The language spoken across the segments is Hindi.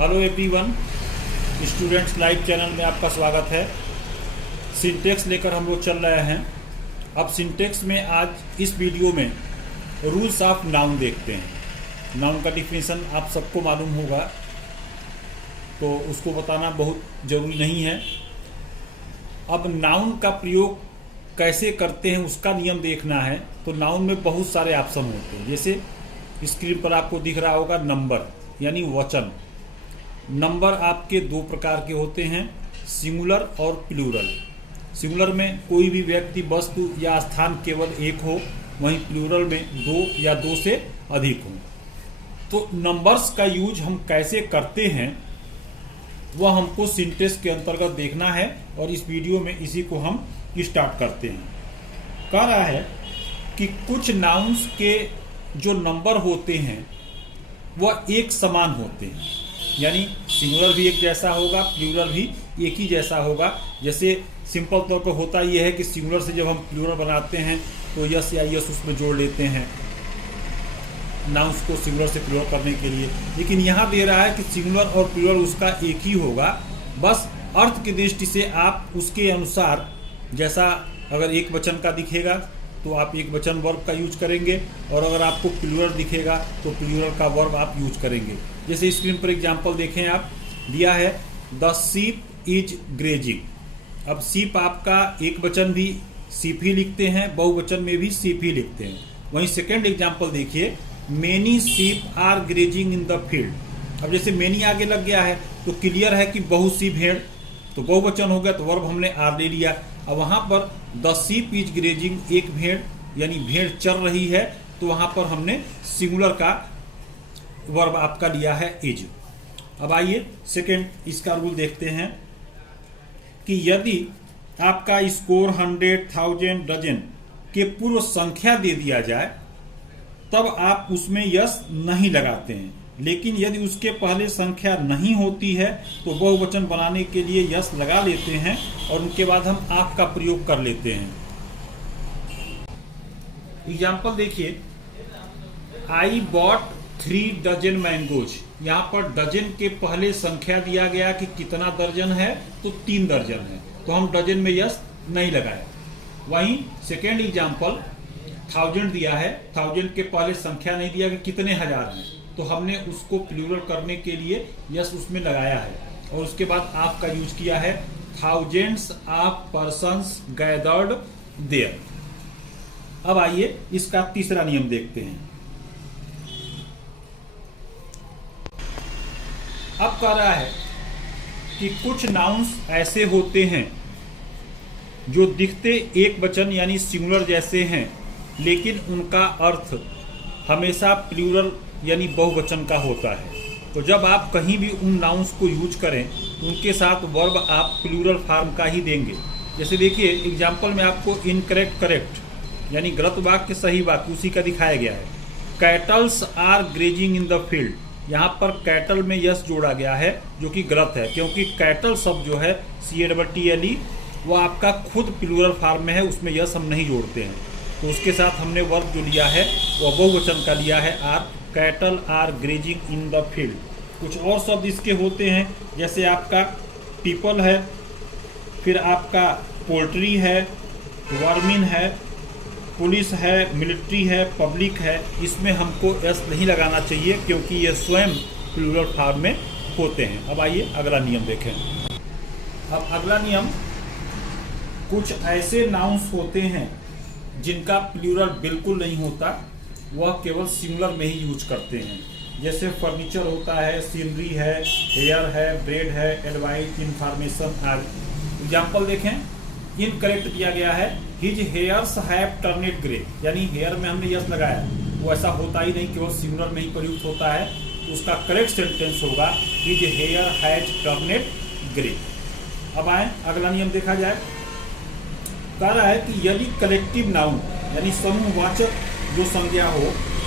Hello everyone, students live channel में आपका स्वागत है। सिंटेक्स लेकर हम लोग चल रहे हैं। अब सिंटेक्स में आज इस वीडियो में रूल्स ऑफ नाउन देखते हैं। नाउन का डिफिनीशन आप सबको मालूम होगा, तो उसको बताना बहुत ज़रूरी नहीं है। अब नाउन का प्रयोग कैसे करते हैं उसका नियम देखना है। तो नाउन में बहुत सारे ऑप्शन होते हैं, जैसे स्क्रीन पर आपको दिख रहा होगा नंबर यानी वचन। नंबर आपके दो प्रकार के होते हैं, सिंगुलर और प्लूरल। सिंगुलर में कोई भी व्यक्ति, वस्तु या स्थान केवल एक हो, वहीं प्लूरल में दो या दो से अधिक हो। तो नंबर्स का यूज हम कैसे करते हैं वह हमको सिंटेक्स के अंतर्गत देखना है, और इस वीडियो में इसी को हम स्टार्ट करते हैं। कह रहा है कि कुछ नाउन्स के जो नंबर होते हैं वह एक समान होते हैं, यानी सिंगुलर भी एक जैसा होगा, प्लूरल भी एक ही जैसा होगा। जैसे सिंपल तौर पर होता यह है कि सिंगुलर से जब हम प्लूरल बनाते हैं तो यस या यस उसमें जोड़ लेते हैं नाउन्स को सिंगुलर से प्लूरल करने के लिए। लेकिन यहाँ दे रहा है कि सिंगुलर और प्लूरल उसका एक ही होगा, बस अर्थ की दृष्टि से आप उसके अनुसार, जैसा अगर एक वचन का दिखेगा तो आप एक वचन वर्ब का यूज करेंगे, और अगर आपको प्लूरल दिखेगा तो प्लूरल का वर्ब आप यूज करेंगे। जैसे स्क्रीन पर एग्जांपल देखें, आप दिया है द शीप इज ग्रेजिंग। अब शीप आपका एक वचन भी शीप ही लिखते हैं, बहुवचन में भी शीप ही लिखते हैं। वहीं सेकेंड एग्जांपल देखिए, many sheep are grazing in the field. अब जैसे मेनी आगे लग गया है तो क्लियर है कि बहुत सी भेड़, तो बहुवचन हो गया तो वर्ब हमने आर ले लिया। अब वहां पर द शीप इज ग्रेजिंग, एक भेड़ यानी भेड़ चर रही है, तो वहां पर हमने सिंगुलर का वर्ब आपका लिया है इज। अब आइए सेकेंड इसका रूल देखते हैं कि यदि आपका स्कोर 100, 1000, डजन के पूर्व संख्या दे दिया जाए तब आप उसमें यस नहीं लगाते हैं, लेकिन यदि उसके पहले संख्या नहीं होती है तो बहुवचन बनाने के लिए यस लगा लेते हैं, और उनके बाद हम आप का प्रयोग कर लेते हैं। एग्जाम्पल देखिए, आई बॉट 3 डजन मैंगोज। यहाँ पर डजन के पहले संख्या दिया गया कि कितना दर्जन है, तो 3 दर्जन है, तो हम डजन में यस नहीं लगाए। वहीं सेकेंड एग्जाम्पल 1000 दिया है, 1000 के पहले संख्या नहीं दिया कि कितने हजार हैं, तो हमने उसको प्लूरल करने के लिए यस उसमें लगाया है, और उसके बाद आप का यूज किया है, thousands of persons gathered there. अब आइए इसका तीसरा नियम देखते हैं। अब कह रहा है कि कुछ नाउन्स ऐसे होते हैं जो दिखते एक वचन यानी सिंगुलर जैसे हैं, लेकिन उनका अर्थ हमेशा प्लूरल यानी बहुवचन का होता है। तो जब आप कहीं भी उन नाउन्स को यूज करें उनके साथ वर्ब आप प्लूरल फॉर्म का ही देंगे। जैसे देखिए एग्जांपल में आपको इनकरेक्ट करेक्ट यानी गलत वाक्य सही वाक्य उसी का दिखाया गया है। Cattles are grazing in the field, यहाँ पर कैटल में यस जोड़ा गया है जो कि गलत है, क्योंकि कैटल शब्द जो है CATTLE वो आपका खुद प्लूरल फॉर्म में है, उसमें यस हम नहीं जोड़ते हैं। तो उसके साथ हमने वर्ब जो लिया है वह बहुवचन का लिया है are. Cattle are grazing in the field. कुछ और शब्द इसके होते हैं, जैसे आपका पीपल है, फिर आपका पोल्ट्री है, वर्मिन है, पुलिस है, मिलिट्री है, पब्लिक है। इसमें हमको एस नहीं लगाना चाहिए क्योंकि ये स्वयं प्लूरल फॉर्म में होते हैं। अब आइए अगला नियम देखें। अब अगला नियम, कुछ ऐसे नाउन्स होते हैं जिनका प्लूरल बिल्कुल नहीं होता, वह केवल सिंगुलर में ही यूज करते हैं। जैसे फर्नीचर होता है, सीनरी है, हेयर है, ब्रेड है, एडवाइस, इंफॉर्मेशन आदि। एग्जाम्पल देखें, इनकरेक्ट दिया गया है, his hairs have turned grey, यानी हेयर में हमने यस लगाया, वो ऐसा होता ही नहीं, केवल सिंगुलर में ही प्रयुक्त होता है। तो उसका करेक्ट सेंटेंस होगा his hair has turned grey. अब आए अगला नियम देखा जाए। कह रहा है कि यदि कलेक्टिव नाउन यानी समूहवाचक जो संज्ञा हो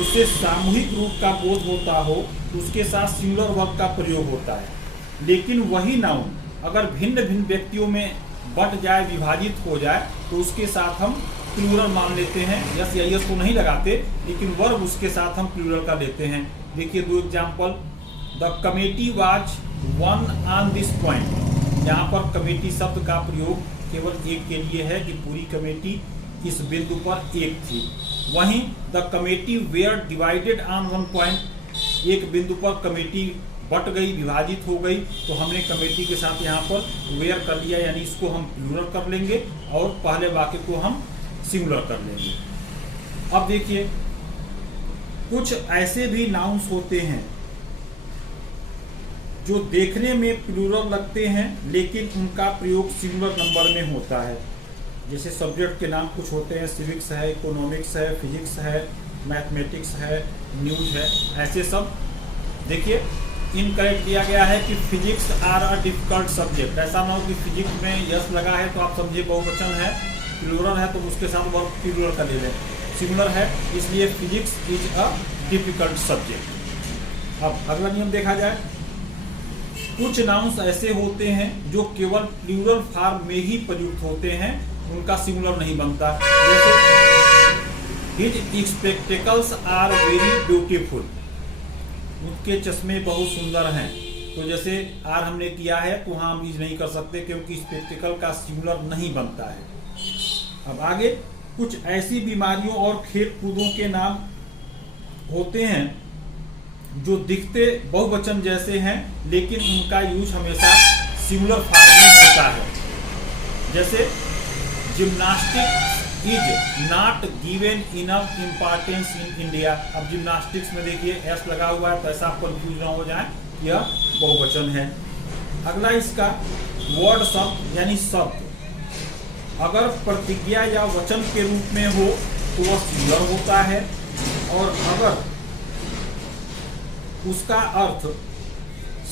उससे सामूहिक रूप का बोध होता हो तो उसके साथ सिंगुलर वर्ब का प्रयोग होता है, लेकिन वही नाउन अगर भिन्न भिन्न व्यक्तियों में बट जाए, विभाजित हो जाए, तो उसके साथ हम प्लूरल मान लेते हैं। यस या यस को नहीं लगाते, लेकिन वर्ब उसके साथ हम प्लूरल का लेते हैं। देखिए दो example, the committee was one on this point. यहाँ पर कमेटी शब्द का प्रयोग केवल एक के लिए है कि पूरी कमेटी इस बिंदु पर एक थी। वहीं the committee were divided on one point, एक बिंदु पर कमेटी बट गई, विभाजित हो गई, तो हमने कमेटी के साथ यहाँ पर वेयर कर लिया, यानी इसको हम प्लूरल कर लेंगे और पहले वाक्य को हम सिंगुलर कर लेंगे। अब देखिए, कुछ ऐसे भी नाउन्स होते हैं जो देखने में प्लूरल लगते हैं लेकिन उनका प्रयोग सिंगुलर नंबर में होता है। जैसे सब्जेक्ट के नाम कुछ होते हैं, सिविक्स है, इकोनॉमिक्स है, फिजिक्स है, मैथमेटिक्स है, न्यूज है, ऐसे सब। देखिए, इनकरेक्ट दिया गया है कि physics are a difficult subject. ऐसा ना हो कि फिजिक्स में यस लगा है तो आप समझिए बहुवचन है, प्लूरल है तो उसके साथ वर्ब प्लूरल का ले लें। सिंगुलर है इसलिए physics is a difficult subject. अब अगला नियम देखा जाए, कुछ नाउन्स ऐसे होते हैं जो केवल प्लूरल फॉर्म में ही प्रयुक्त होते हैं, उनका सिंगुलर नहीं बनता। जैसे his spectacles are very beautiful, उनके चश्मे बहुत सुंदर हैं। तो जैसे आर हमने किया है तो वहां हम यूज नहीं कर सकते क्योंकि स्पेक्टिकल का सिंगुलर नहीं बनता है। अब आगे, कुछ ऐसी बीमारियों और खेल कूदों के नाम होते हैं जो दिखते बहुवचन जैसे हैं लेकिन उनका यूज हमेशा सिंगुलर फॉर्म में होता है। जैसे gymnastic is not given enough importance in India. अब जिम्नास्टिक्स में देखिए एस लगा हुआ है तो ऐसा आप कंफ्यूज ना हो जाए, यह बहुवचन है। अगला इसका वर्ड शब्द यानी शब्द अगर प्रतिज्ञा या वचन के रूप में हो तो वह सिंगुलर होता है, और अगर उसका अर्थ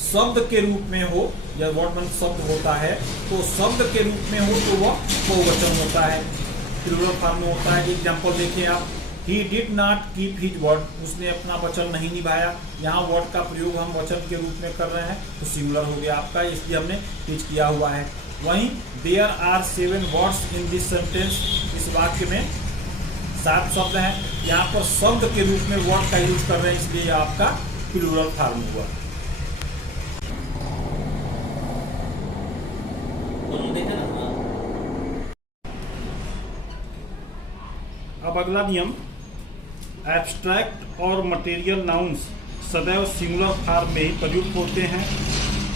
शब्द के रूप में हो, जब वर्ड में शब्द होता है तो शब्द के रूप में हो तो वह बहुवचन होता है, प्लूरल फॉर्म में होता है। एग्जांपल देखिए आप, he did not keep his word, उसने अपना वचन नहीं निभाया। यहाँ वर्ड का प्रयोग हम वचन के रूप में कर रहे हैं तो सिंगुलर हो गया आपका, इसलिए हमने यूज किया हुआ है। वहीं there are 7 words in this sentence, इस वाक्य में 7 शब्द हैं, यहाँ पर शब्द के रूप में वर्ड का यूज कर रहे हैं इसलिए यह आपका प्लूरल फॉर्म हुआ। अब अगला नियम, एब्स्ट्रैक्ट और मटेरियल नाउन्स सदैव सिंगुलर फॉर्म में ही प्रयुक्त होते हैं,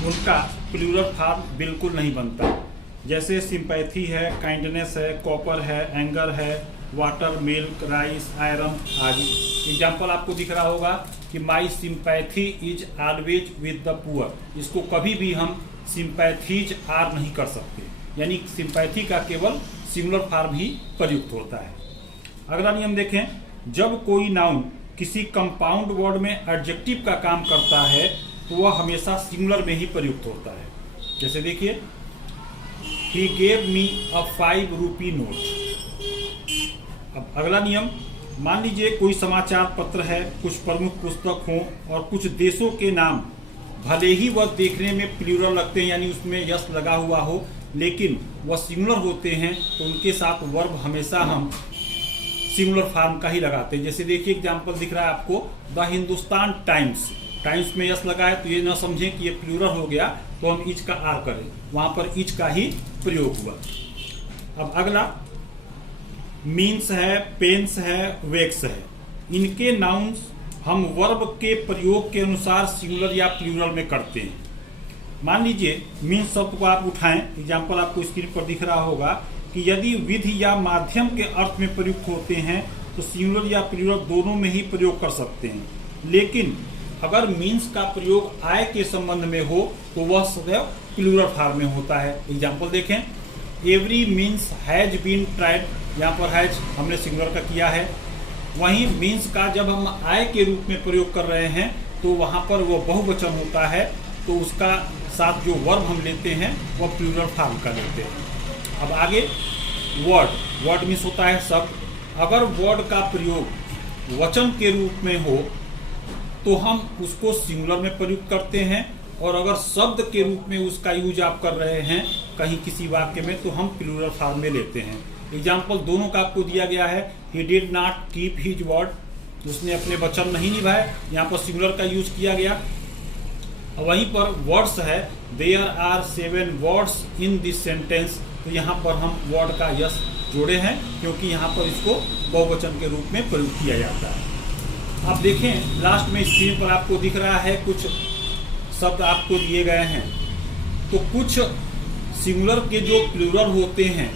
उनका प्लूरल फॉर्म बिल्कुल नहीं बनता। जैसे सिंपैथी है, काइंडनेस है, कॉपर है, एंगर है, वाटर, मिल्क, राइस, आयरन आदि। एग्जाम्पल आपको दिख रहा होगा कि my sympathy is always with the poor, इसको कभी भी हम सिंपैथीज आर नहीं कर सकते, यानी सिंपैथी का केवल सिंगुलर फॉर्म ही प्रयुक्त होता है। अगला नियम देखें, जब कोई नाउन किसी कंपाउंड वर्ड में एडजेक्टिव का काम करता है तो वह हमेशा सिंगुलर में ही प्रयुक्त होता है। जैसे देखिए, he gave me a 5 rupee note. अब अगला नियम, मान लीजिए कोई समाचार पत्र है, कुछ प्रमुख पुस्तक हों और कुछ देशों के नाम भले ही वह देखने में प्लूरल लगते हैं, यानी उसमें यस लगा हुआ हो, लेकिन वह सिंगुलर होते हैं तो उनके साथ वर्ब हमेशा हम सिंगुलर फॉर्म का ही लगाते हैं। जैसे देखिए एग्जांपल दिख रहा है आपको, द हिंदुस्तान टाइम्स, टाइम्स में यस लगा है तो ये ना समझें कि ये प्लूरल हो गया तो हम इच का आर करें, वहां पर इच का ही प्रयोग हुआ। अब अगला मीन्स है, पेन्स है, वेक्स है, इनके नाउन्स हम वर्ब के प्रयोग के अनुसार सिंगुलर या प्लूरल में करते हैं। मान लीजिए मीन्स शब्द को आप उठाएं, एग्जाम्पल आपको स्क्रीन पर दिख रहा होगा कि यदि विधि या माध्यम के अर्थ में प्रयुक्त होते हैं तो सिंगुलर या प्लूरल दोनों में ही प्रयोग कर सकते हैं, लेकिन अगर मीन्स का प्रयोग आय के संबंध में हो तो वह सदैव प्लूरल फॉर्म में होता है। एग्जाम्पल देखें, every means has been tried, यहाँ पर हैज हमने सिंगुलर का किया है। वहीं मीन्स का जब हम आय के रूप में प्रयोग कर रहे हैं तो वहाँ पर वो बहुवचन होता है, तो उसका साथ जो वर्ब हम लेते हैं वह प्लूरल फॉर्म का लेते हैं। अब आगे वर्ड, वर्ड मीन्स होता है शब्द। अगर वर्ड का प्रयोग वचन के रूप में हो तो हम उसको सिंगुलर में प्रयुक्त करते हैं, और अगर शब्द के रूप में उसका यूज आप कर रहे हैं कहीं किसी वाक्य में तो हम प्लूरल फॉर्म में लेते हैं। एग्जाम्पल दोनों का आपको दिया गया है, he did not keep his word, उसने अपने वचन नहीं निभाए, यहाँ पर सिंगुलर का यूज किया गया। वहीं पर वर्ड्स है, there are 7 words in this sentence, तो यहाँ पर हम वर्ड का यस जोड़े हैं क्योंकि यहाँ पर इसको बहुवचन के रूप में प्रयोग किया जाता है। आप देखें लास्ट में स्क्रीन पर आपको दिख रहा है कुछ शब्द आपको दिए गए हैं, तो कुछ सिंगुलर के जो प्लूरल होते हैं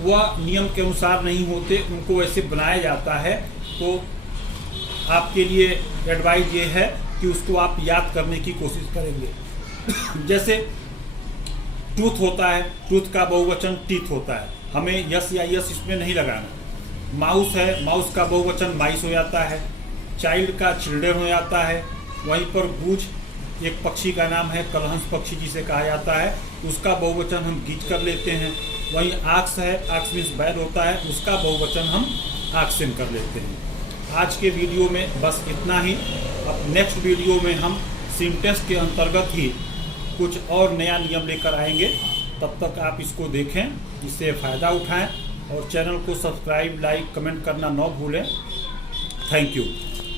वह नियम के अनुसार नहीं होते, उनको वैसे बनाया जाता है। तो आपके लिए एडवाइस ये है कि उसको आप याद करने की कोशिश करेंगे। जैसे टूथ होता है, टूथ का बहुवचन टीथ होता है, हमें यस या यस इसमें नहीं लगाना। माउस है, माउस का बहुवचन माइस हो जाता है। चाइल्ड का चिल्ड्रन हो जाता है। वहीं पर गूज एक पक्षी का नाम है, कलहंस पक्षी जिसे कहा जाता है, उसका बहुवचन हम गीज कर लेते हैं। वहीं आक्स है, आक्स मीन्स बैल होता है, उसका बहुवचन हम आक्सेन कर लेते हैं। आज के वीडियो में बस इतना ही। अब नेक्स्ट वीडियो में हम सिंटेक्स के अंतर्गत ही कुछ और नया नियम लेकर आएंगे। तब तक आप इसको देखें, इससे फ़ायदा उठाएं और चैनल को सब्सक्राइब, लाइक, कमेंट करना न भूलें। Thank you.